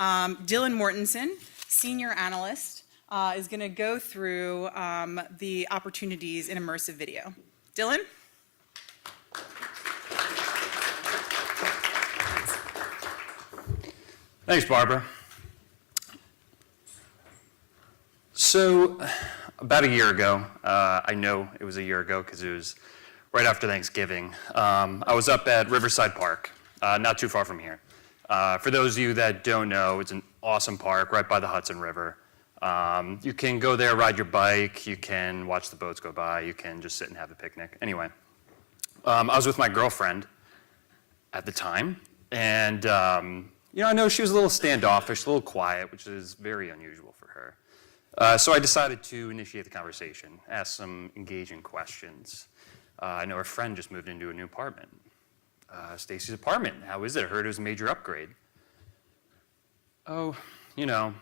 Dylan Mortensen, Senior Analyst, is going to go through the opportunities in immersive video. Dylan? Thanks, Barbara. So, about a year ago, I know it was a year ago because it was right after Thanksgiving, I was up at Riverside Park, not too far from here. For those of you that don't know, it's an awesome park right by the Hudson River. You can go there, ride your bike, you can watch the boats go by, you can just sit and have a picnic. Anyway, I was with my girlfriend at the time, and I know she was a little standoffish, a little quiet, which is very unusual for her. So I decided to initiate the conversation, ask some engaging questions. I know her friend just moved into a new apartment. Stacy's apartment, how is it? I heard it was a major upgrade. Oh, All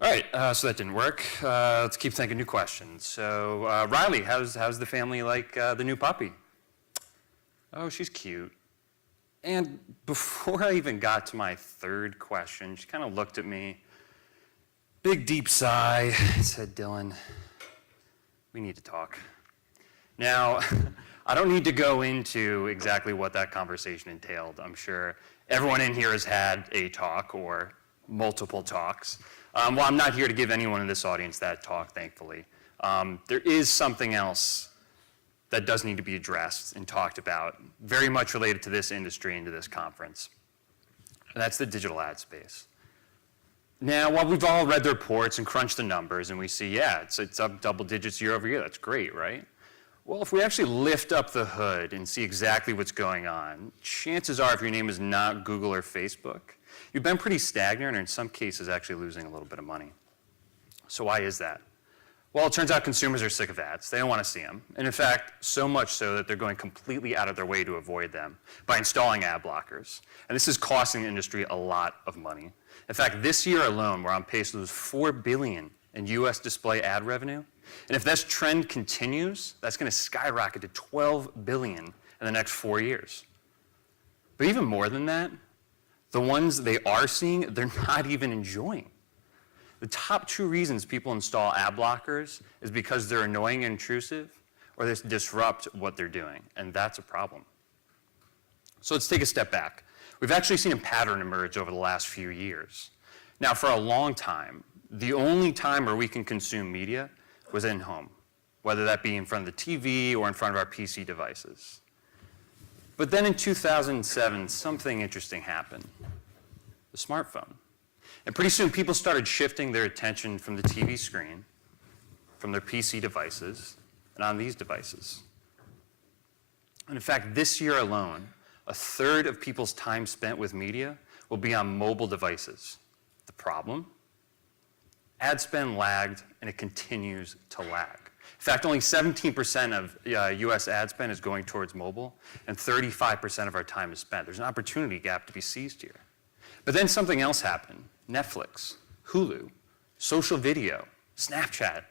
right, so that didn't work. Let's keep thinking new questions. So, Riley, how's the family like the new puppy? Oh, she's cute. And before I even got to my third question, she kind of looked at me, big deep sigh, and said, Dylan, we need to talk. Now, I don't need to go into exactly what that conversation entailed. I'm sure everyone in here has had a talk or multiple talks. Well, I'm not here to give anyone in this audience that talk, thankfully. There is something else that does need to be addressed and talked about, very much related to this industry and to this conference. And that's the digital ad space. Now, while we've all read the reports and crunched the numbers and we see, yeah, it's up double digits year over year, that's great, right? Well, if we actually lift up the hood and see exactly what's going on, chances are if your name is not Google or Facebook, you've been pretty stagnant or in some cases actually losing a little bit of money. So why is that? Well, it turns out consumers are sick of ads. They don't want to see them. And in fact, so much so that they're going completely out of their way to avoid them by installing ad blockers. And this is costing the industry a lot of money. In fact, this year alone, we're on pace to lose $4 billion in US display ad revenue. And if this trend continues, that's going to skyrocket to $12 billion in the next 4 years. But even more than that, the ones they are seeing, they're not even enjoying. The top 2 reasons people install ad blockers is because they're annoying and intrusive, or they disrupt what they're doing, and that's a problem. So let's take a step back. We've actually seen a pattern emerge over the last few years. Now, for a long time, the only time where we can consume media was in home, whether that be in front of the TV or in front of our PC devices. But then in 2007, something interesting happened, the smartphone. And pretty soon people started shifting their attention from the TV screen, from their PC devices, and on these devices. And in fact, this year alone, 1/3 of people's time spent with media will be on mobile devices. The problem? Ad spend lagged, and it continues to lag. In fact, only 17% of US ad spend is going towards mobile, and 35% of our time is spent. There's an opportunity gap to be seized here. But then something else happened. Netflix, Hulu, social video, Snapchat.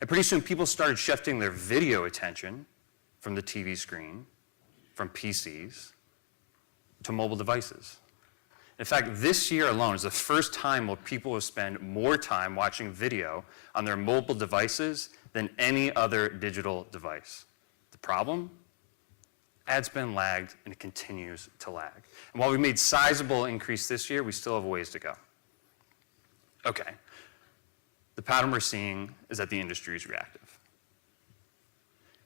And pretty soon people started shifting their video attention from the TV screen, from PCs, to mobile devices. In fact, this year alone is the first time where people will spend more time watching video on their mobile devices than any other digital device. The problem? Ad spend lagged, and it continues to lag. And while we made sizable increase this year, we still have a ways to go. Okay, the pattern we're seeing is that the industry is reactive.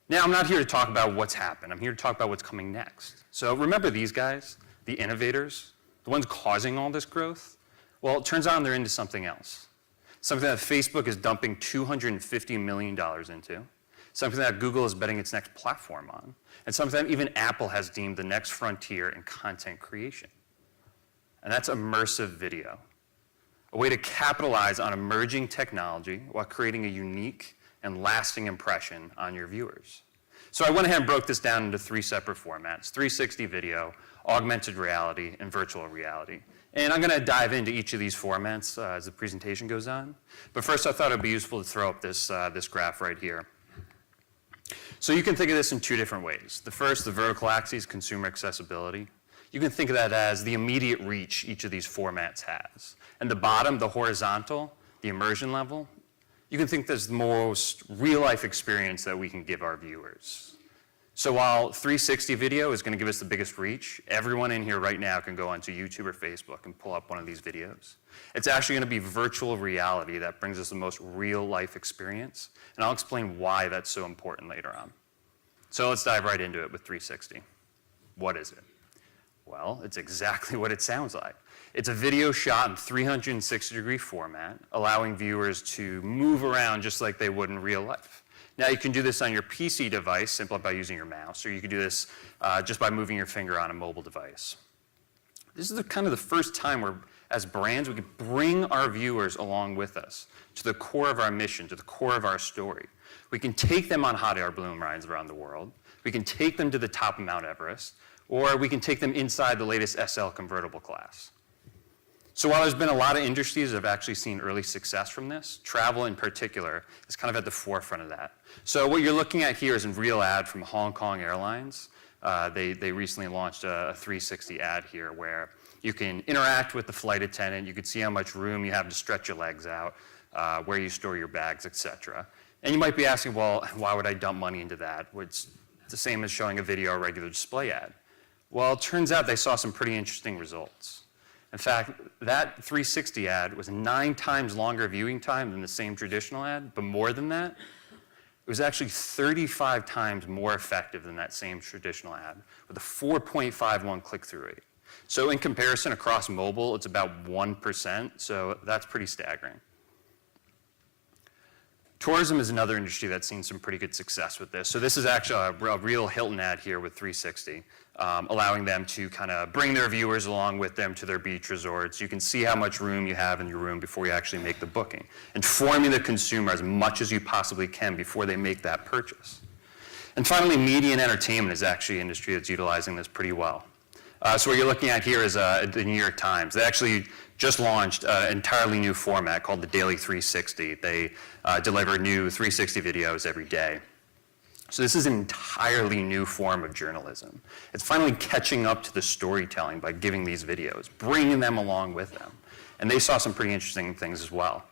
Now, I'm not here to talk about what's happened. I'm here to talk about what's coming next. So remember these guys, the innovators, the ones causing all this growth? Well, it turns out they're into something else. Something that Facebook is dumping $250 million into, something that Google is betting its next platform on, and something that even Apple has deemed the next frontier in content creation. And that's immersive video, a way to capitalize on emerging technology while creating a unique and lasting impression on your viewers. So I went ahead and broke this down into 3 separate formats: 360 video, augmented reality, and virtual reality. And I'm going to dive into each of these formats as the presentation goes on. But first, I thought it would be useful to throw up this graph right here. So you can think of this in 2 different ways. The first, the vertical axis, consumer accessibility. You can think of that as the immediate reach each of these formats has. And the bottom, the horizontal, the immersion level, you can think that's the most real-life experience that we can give our viewers. So while 360 video is going to give us the biggest reach, everyone in here right now can go onto YouTube or Facebook and pull up one of these videos. It's actually going to be virtual reality that brings us the most real-life experience, and I'll explain why that's so important later on. So let's dive right into it with 360. What is it? Well, it's exactly what it sounds like. It's a video shot in 360-degree format, allowing viewers to move around just like they would in real life. Now, you can do this on your PC device simply by using your mouse, or you can do this just by moving your finger on a mobile device. This is kind of the first time where, as brands, we can bring our viewers along with us to the core of our mission, to the core of our story. We can take them on hot air balloon rides around the world. We can take them to the top of Mount Everest, or we can take them inside the latest SL convertible class. So while there's been a lot of industries that have actually seen early success from this, travel in particular is kind of at the forefront of that. So what you're looking at here is a real ad from Hong Kong Airlines. They recently launched a 360 ad here where you can interact with the flight attendant. You can see how much room you have to stretch your legs out, where you store your bags, etc. And you might be asking, well, why would I dump money into that? Well, it's the same as showing a video or regular display ad. Well, it turns out they saw some pretty interesting results. In fact, that 360 ad was 9 times longer viewing time than the same traditional ad, but more than that, it was actually 35 times more effective than that same traditional ad, with a 4.51 click-through rate. So in comparison, across mobile, it's about 1%, so that's pretty staggering. Tourism is another industry that's seen some pretty good success with this. So this is actually a real Hilton ad here with 360, allowing them to kind of bring their viewers along with them to their beach resorts. You can see how much room you have in your room before you actually make the booking, informing the consumer as much as you possibly can before they make that purchase. And finally, media and entertainment is actually an industry that's utilizing this pretty well. So what you're looking at here is the New York Times. They actually just launched an entirely new format called the Daily 360. They deliver new 360 videos every day. So this is an entirely new form of journalism. It's finally catching up to the storytelling by giving these videos, bringing them along with them. And they saw some pretty interesting things as well.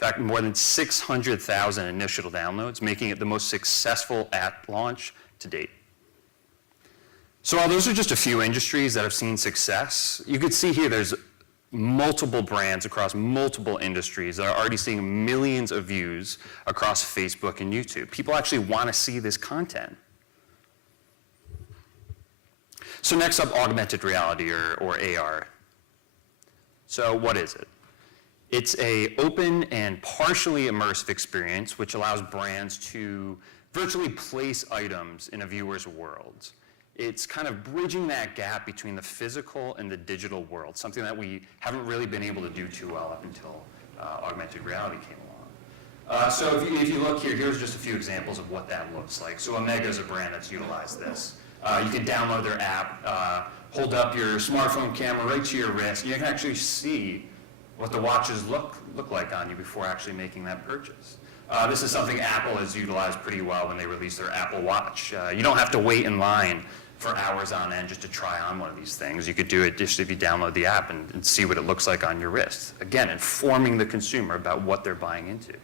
In fact, more than 600,000 initial downloads, making it the most successful app launch to date. So while those are just a few industries that have seen success, you could see here there's multiple brands across multiple industries that are already seeing millions of views across Facebook and YouTube. People actually want to see this content. So next up, augmented reality or AR. So what is it? It's an open and partially immersive experience which allows brands to virtually place items in a viewer's world. It's kind of bridging that gap between the physical and the digital world, something that we haven't really been able to do too well up until augmented reality came along. So if you look here, here's just a few examples of what that looks like. So Omega is a brand that's utilized this. You can download their app, hold up your smartphone camera right to your wrist, and you can actually see what the watches look like on you before actually making that purchase. This is something Apple has utilized pretty well when they released their Apple Watch. You don't have to wait in line for hours on end just to try on one of these things. You could do it just if you download the app and see what it looks like on your wrist. Again, informing the consumer about what they're buying into.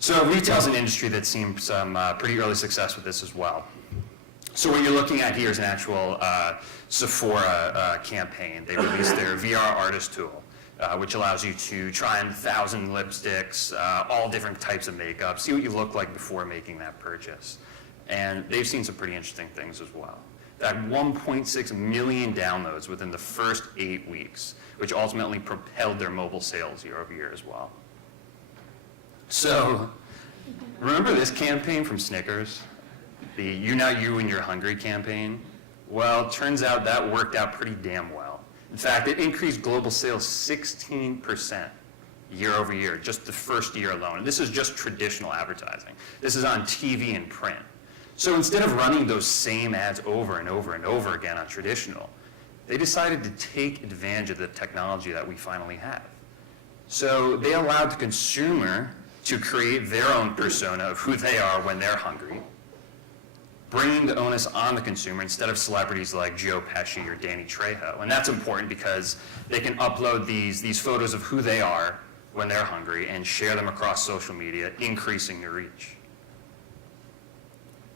So retail is an industry that's seen some pretty early success with this as well. So what you're looking at here is an actual Sephora campaign. They released their VR artist tool, which allows you to try on 1,000 lipsticks, all different types of makeup, see what you look like before making that purchase. And they've seen some pretty interesting things as well. That 1.6 million downloads within the first 8 weeks, which ultimately propelled their mobile sales year over year as well. So, remember this campaign from Snickers? The "You Not You When You're Hungry" campaign? Well, it turns out that worked out pretty damn well. In fact, it increased global sales 16% year over year, just the first year alone. And this is just traditional advertising. This is on TV and print. So instead of running those same ads over and over and over again on traditional, they decided to take advantage of the technology that we finally have. So they allowed the consumer to create their own persona of who they are when they're hungry. bringing the onus on the consumer instead of celebrities like Joe Pesci or Danny Trejo. And that's important because they can upload these photos of who they are when they're hungry and share them across social media, increasing their reach.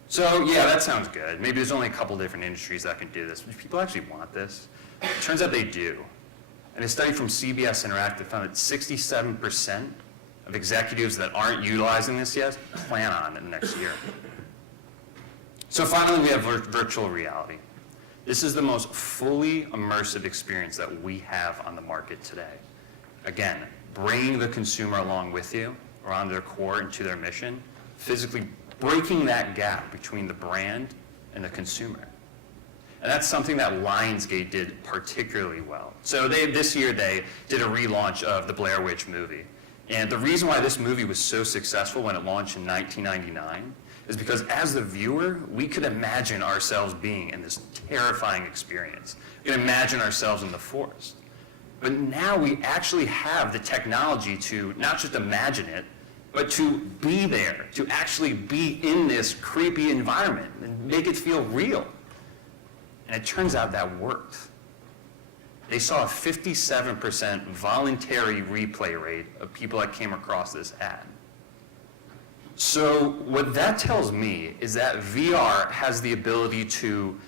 So yeah, that sounds good. Maybe there's only a couple different industries that can do this. But do people actually want this? It turns out they do. And a study from CBS Interactive found that 67% of executives that aren't utilizing this yet plan on it in the next year. So finally, we have virtual reality. This is the most fully immersive experience that we have on the market today. Again, bringing the consumer along with you, around their core and to their mission, physically breaking that gap between the brand and the consumer. And that's something that Lionsgate did particularly well. So this year they did a relaunch of the Blair Witch movie. And the reason why this movie was so successful when it launched in 1999 is because as the viewer, we could imagine ourselves being in this terrifying experience. We could imagine ourselves in the forest. But now we actually have the technology to not just imagine it, but to be there, to actually be in this creepy environment and make it feel real. And it turns out that worked. They saw a 57% voluntary replay rate of people that came across this ad. So what that tells me is that VR has the ability to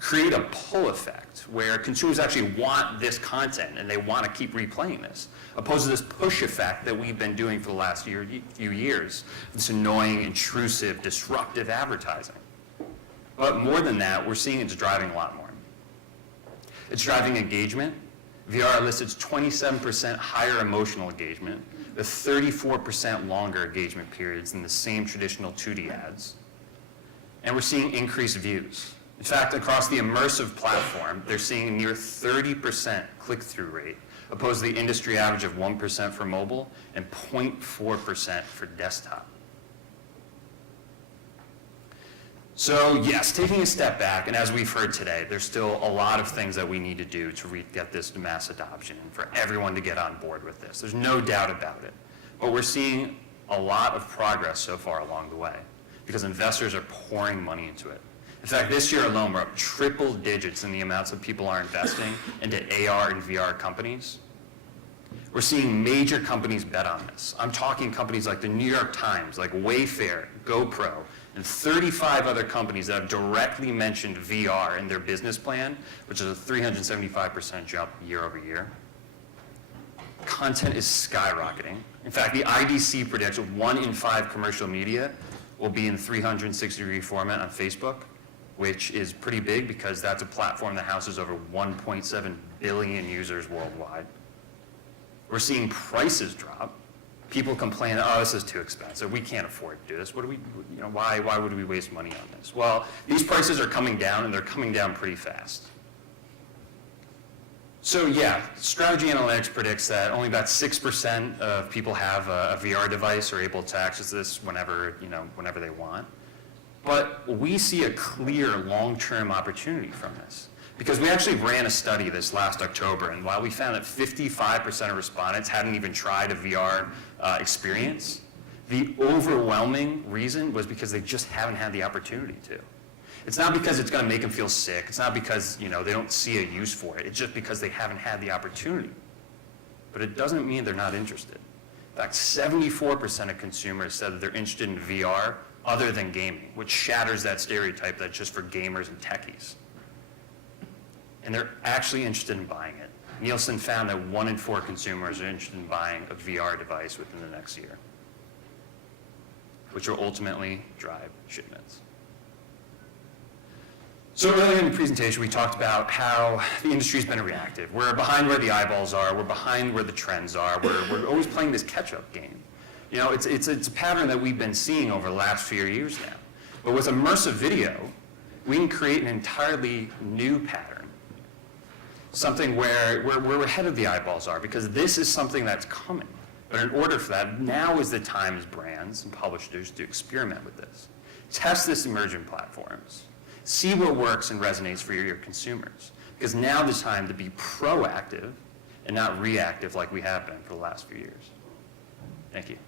create a pull effect where consumers actually want this content and they want to keep replaying this, opposed to this push effect that we've been doing for the last few years, this annoying, intrusive, disruptive advertising. But more than that, we're seeing it's driving a lot more. It's driving engagement. VR elicits 27% higher emotional engagement, with 34% longer engagement periods than the same traditional 2D ads. And we're seeing increased views. In fact, across the Immersive platform, they're seeing a near 30% click-through rate, opposed to the industry average of 1% for mobile and 0.4% for desktop. So yes, taking a step back, and as we've heard today, there's still a lot of things that we need to do to get this to mass adoption and for everyone to get on board with this. There's no doubt about it. But we're seeing a lot of progress so far along the way because investors are pouring money into it. In fact, this year alone, we're up triple digits in the amounts that people are investing into AR and VR companies. We're seeing major companies bet on this. I'm talking companies like the New York Times, like Wayfair, GoPro, and 35 other companies that have directly mentioned VR in their business plan, which is a 375% jump year over year. Content is skyrocketing. In fact, the IDC predicts 1 in 5 commercial media will be in 360-degree format on Facebook, which is pretty big because that's a platform that houses over 1.7 billion users worldwide. We're seeing prices drop. People complain, oh, this is too expensive. We can't afford to do this. What do we, why would we waste money on this? Well, these prices are coming down, and they're coming down pretty fast. So yeah, Strategy Analytics predicts that only about 6% of people have a VR device or able to access this whenever they want. But we see a clear long-term opportunity from this. Because we actually ran a study this last October, and while we found that 55% of respondents hadn't even tried a VR experience, the overwhelming reason was because they just haven't had the opportunity to. It's not because it's going to make them feel sick. It's not because they don't see a use for it. It's just because they haven't had the opportunity. But it doesn't mean they're not interested. In fact, 74% of consumers said that they're interested in VR other than gaming, which shatters that stereotype that's just for gamers and techies. And they're actually interested in buying it. Nielsen found that 1 in 4 consumers are interested in buying a VR device within the next year, which will ultimately drive shipments. So earlier in the presentation, we talked about how the industry's been reactive. We're behind where the eyeballs are. We're behind where the trends are. We're always playing this catch-up game. It's a pattern that we've been seeing over the last few years now. But with immersive video, we can create an entirely new pattern. Something where we're ahead of the eyeballs are, because this is something that's coming. But in order for that, now is the time as brands and publishers to experiment with this. Test this emerging platforms. See what works and resonates for your consumers. Because now the time to be proactive and not reactive like we have been for the last few years. Thank you.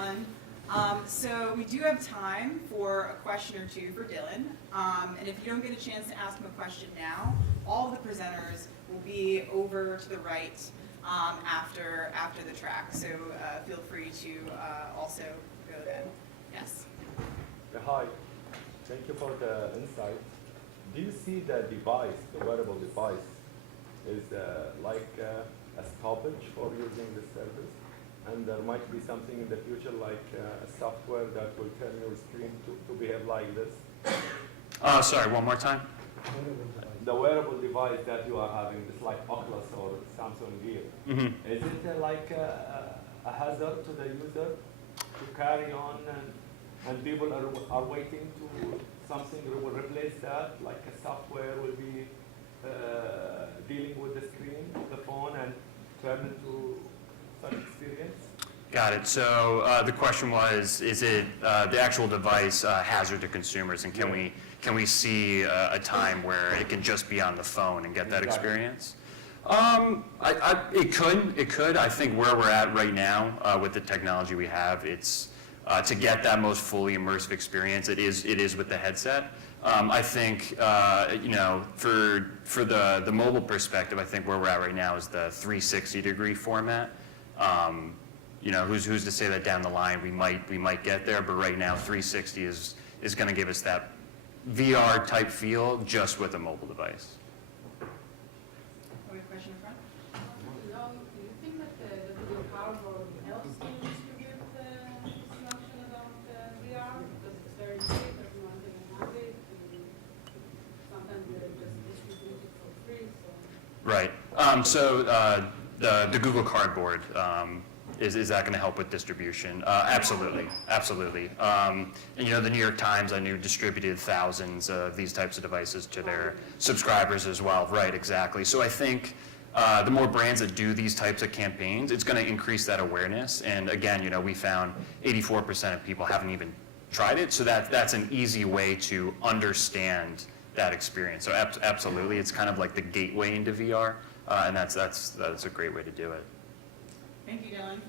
Dylan. So we do have time for a question or two for Dylan. And if you don't get a chance to ask him a question now, all of the presenters will be over to the right after the track. So feel free to also go then. Yes. Hi, thank you for the insight. Do you see the device, the wearable device, is like a stoppage for using the service? And there might be something in the future like a software that will turn your screen to behave like this? Sorry, one more time. The wearable device that you are having, it's like Oculus or Samsung Gear. Is it like a hazard to the user to carry on and people are waiting to something that will replace that, like a software will be dealing with the screen of the phone and turn into such experience? Got it. So the question was, is it the actual device a hazard to consumers, and can we see a time where it can just be on the phone and get that experience? It could. I think where we're at right now with the technology we have, it's to get that most fully immersive experience. It is with the headset. I think for the mobile perspective, I think where we're at right now is the 360-degree format. Who's to say that down the line we might get there? But right now, 360 is going to give us that VR type feel just with a mobile device. We have a question in front. Do you think that the video cardboard helps to distribute the notion about VR? Because it's very cheap, everyone can have it, and sometimes they just distribute it for free. Right. So the Google Cardboard, is that going to help with distribution? Absolutely. And the New York Times, I knew, distributed thousands of these types of devices to their subscribers as well. Right, exactly. So I think the more brands that do these types of campaigns, it's going to increase that awareness. And again, we found 84% of people haven't even tried it. So that's an easy way to understand that experience. So absolutely, it's kind of like the gateway into VR, and that's a great way to do it. Thank you, Dylan.